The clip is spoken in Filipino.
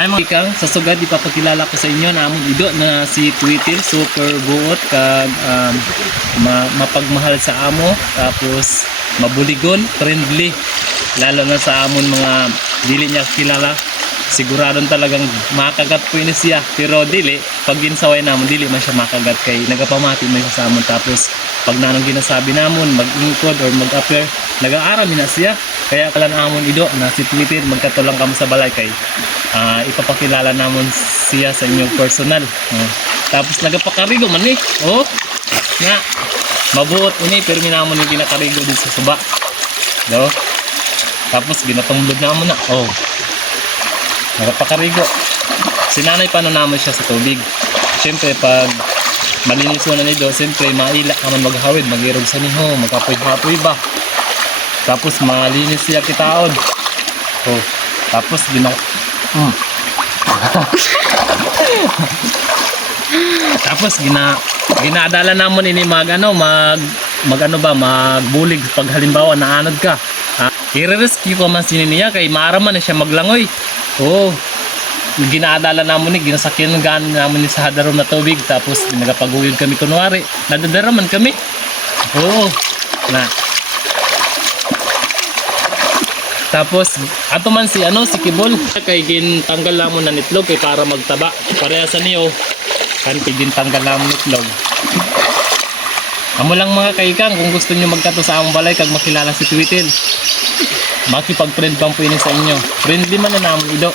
Hi mga ikang, sa sugad ipapakilala ko sa inyo na among ido na si Twitter super buot kag um, ma mapagmahal sa amo tapos mabuligon, friendly lalo na sa amon mga dili niya kilala. Siguradong talagang makagat po ini siya. Pero dili pag ginsaway namon dili man siya makagat kay nagapamati man sa amon. Tapos pag nanong ginasabi namon mag-ingkod or mag-appear nag-aaral na siya. Kaya kalan amon ido na si Twitter magkatulang kamo sa balay kay ah, ipapakilala namon siya sa inyong personal oh. tapos nagapakarigo man eh oh nga mabuot ini pero minamon yung ginakarigo din sa suba do tapos ginatumblod namon na oh Nakapakarigo. Sinanay pa na naman siya sa tubig. Siyempre, pag malinis na nito, siyempre, maila ka man maghawid, magirog sa niho, magkapoy-hapoy ba. Tapos, malinis siya kitaon. Oh, tapos, gina... Mm. tapos, gina... Ginadala namon ini mag ano, mag mag ano ba, magbulig pag halimbawa naanod ka. Ha? I-rescue ko man sini niya kay maaraman na siya maglangoy. Oo. Ginadala namon ni ginasakyan gan namon ni sa hadarom na tubig tapos nagapaguyod kami kunwari. Nadadaraman kami. Oo. Na. Tapos ato man si ano si Kibol kay gintanggal namon na nitlog kay para magtaba. Pareha sa niyo kanti din tanggal namon nitlog. Amo lang mga kaikang kung gusto niyo magkato sa among balay kag makilala si Twitter. Makipag-friend pang po ini sa inyo. Friendly man na namon ido.